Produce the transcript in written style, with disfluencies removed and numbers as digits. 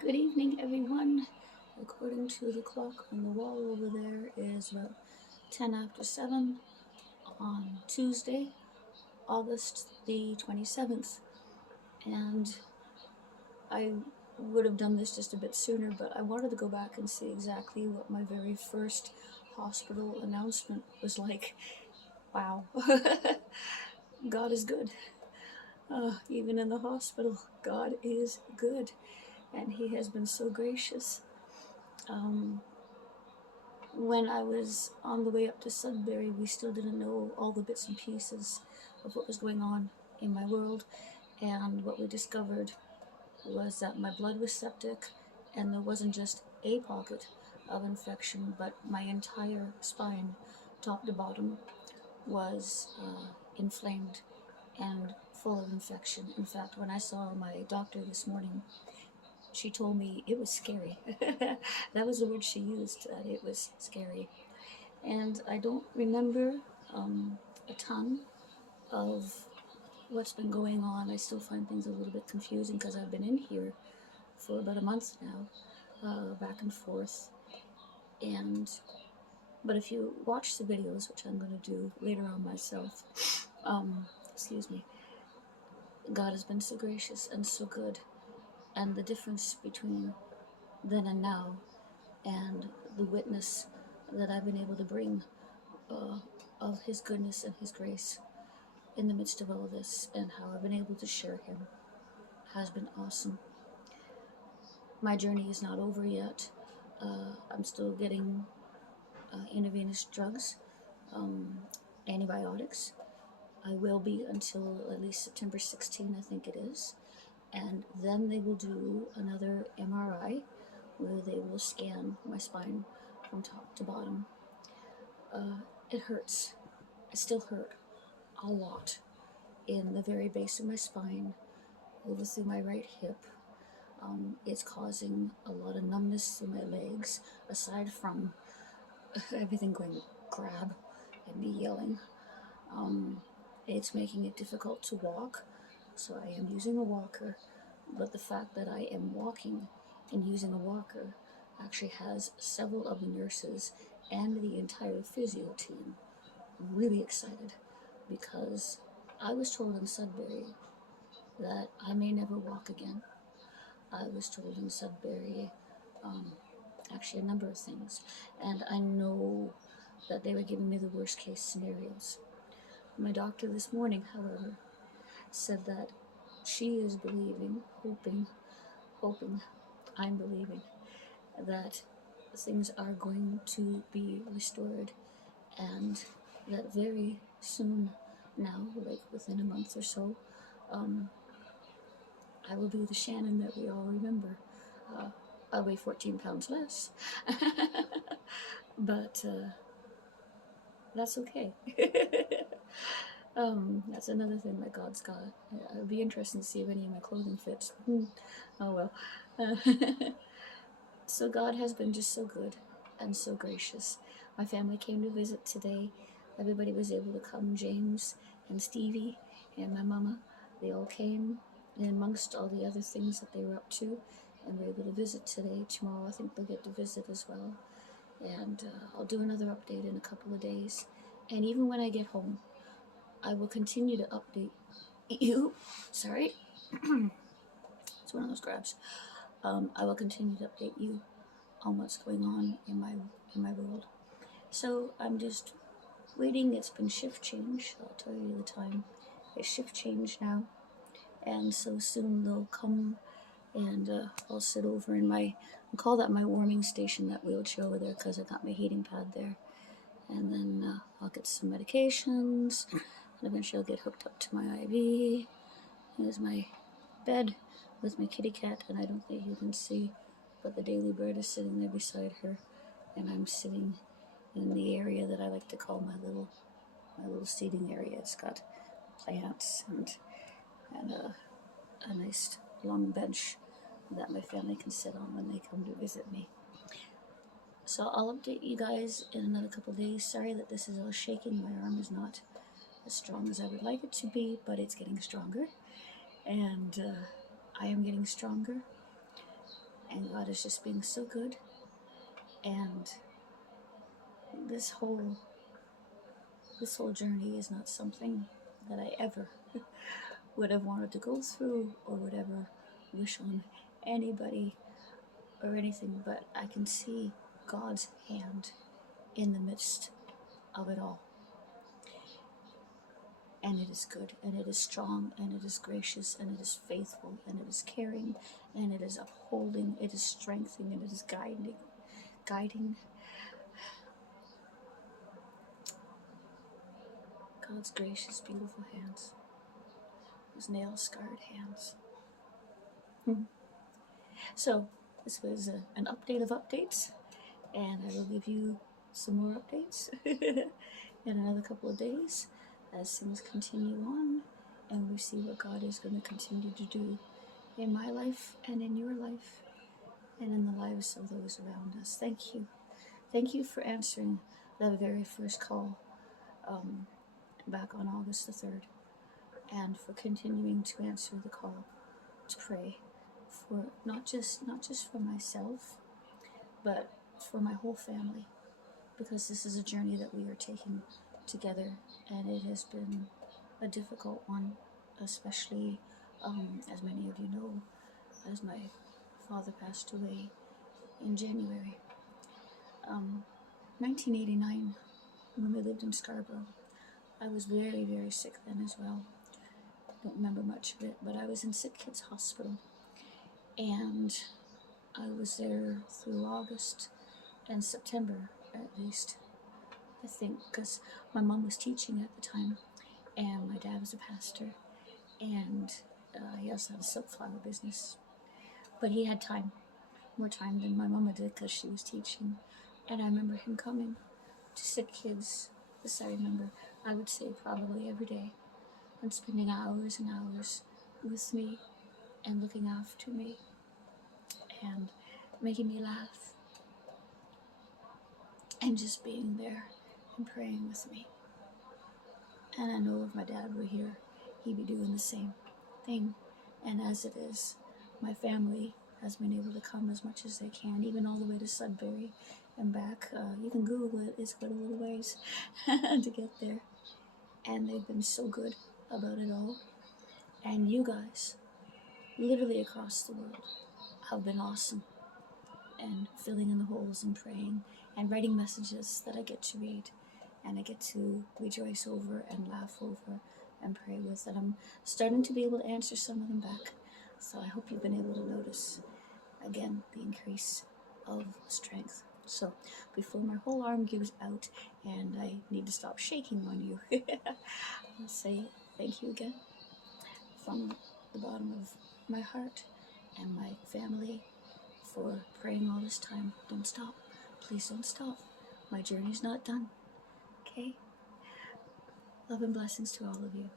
Good evening, everyone. According to the clock on the wall over there, is about 10 after 7 on Tuesday, August the 27th. And I would have done this just a bit sooner, but I wanted to go back and see exactly what my very first hospital announcement was like. Wow. God is good. Even in the hospital, God is good. And He has been so gracious. Um, when I was on the way up to Sudbury, we still didn't know all the bits and pieces of what was going on in my world. And what we discovered was that my blood was septic, and there wasn't just a pocket of infection, but my entire spine, top to bottom, was inflamed and full of infection. In fact, when I saw my doctor this morning, she told me it was scary. That was the word she used, that it was scary. And I don't remember a ton of what's been going on. I still find things a little bit confusing because I've been in here for about a month now, back and forth. And but if you watch the videos, which I'm going to do later on myself, excuse me, God has been so gracious and so good, and the difference between then and now, and the witness that I've been able to bring uh, of His goodness and His grace in the midst of all this, and how I've been able to share Him has been awesome. My journey is not over yet. I'm still getting intravenous drugs, um, antibiotics. I will be until at least September 16, I think it is. And then they will do another MRI where they will scan my spine from top to bottom. It hurts. It still hurt a lot in the very base of my spine, over through my right hip. It's causing a lot of numbness in my legs, aside from everything going grab and me yelling. It's making it difficult to walk, so I am using a walker. But the fact that I am walking and using a walker actually has several of the nurses and the entire physio team really excited, because I was told in Sudbury that I may never walk again. I was told in Sudbury, actually a number of things, and I know that they were giving me the worst case scenarios. My doctor this morning, however, said that she is believing, hoping, I'm believing that things are going to be restored, and that very soon now, like within a month or so, I will be the Shannon that we all remember. I'll weigh 14 pounds less, but that's okay. That's another thing that God's got. It'll be interesting to see if any of my clothing fits. Oh well. So God has been just so good and so gracious. My family came to visit today. Everybody was able to come. James and Stevie and my mama, they all came, and amongst all the other things that they were up to, and were able to visit today. Tomorrow I think they'll get to visit as well. And I'll do another update in a couple of days. And even when I get home, I will continue to update you. Sorry. It's one of those grabs. I will continue to update you on what's going on in my world. So I'm just waiting. It's been shift change. I'll tell you the time. It's shift change now, and so soon they'll come, and I'll sit over in my, I'll call that my warming station, that wheelchair over there, because I got my heating pad there. And then I'll get some medications, and eventually I'll get hooked up to my IV. There's my bed with my kitty cat, and I don't think you can see, but the Daily Bird is sitting there beside her, and I'm sitting in the area that I like to call my little seating area. It's got plants and a nice long bench that my family can sit on when they come to visit me. So I'll update you guys in another couple days. Sorry that this is all shaking. My arm is not as strong as I would like it to be, but it's getting stronger, and I am getting stronger. and God is just being so good. And this whole journey is not something that I ever would have wanted to go through or would ever wish on anybody or anything, but I can see God's hand in the midst of it all. And it is good, and it is strong, and it is gracious, and it is faithful, and it is caring, and it is upholding, it is strengthening, and it is guiding. God's gracious, beautiful hands, those nail-scarred hands. So, this was an update of updates, and I will give you some more updates in another couple of days as things continue on, and we see what God is going to continue to do in my life and in your life and in the lives of those around us. Thank you. Thank you for answering the very first call back on August the 3rd, and for continuing to answer the call to pray for not just for myself, but for my whole family, because this is a journey that we are taking together, and it has been a difficult one, especially as many of you know, as my father passed away in January 1989 when we lived in Scarborough. I was very, very sick then as well. Don't remember much of it, but I was in Sick Kids Hospital, and I was there through August and September at least, I think, because my mom was teaching at the time, and my dad was a pastor, and he also had a silk flower business. But he had more time than my mama did, because she was teaching. And I remember him coming to Sick Kids, this I remember, I would say probably every day, and spending hours and hours with me and looking after me and making me laugh and just being there and praying with me. And I know if my dad were here, he'd be doing the same thing. And as it is, my family has been able to come as much as they can, even all the way to Sudbury and back. You can Google it, it's quite a little ways to get there. And they've been so good about it all. And you guys, literally across the world, have been awesome. And filling in the holes and praying and writing messages that I get to read and I get to rejoice over and laugh over and pray with. And I'm starting to be able to answer some of them back. So I hope you've been able to notice, again, the increase of strength. So before my whole arm gives out and I need to stop shaking on you, I'll say thank you again from the bottom of my heart and my family for praying all this time. Don't stop. Please don't stop. My journey's not done. Okay? Love and blessings to all of you.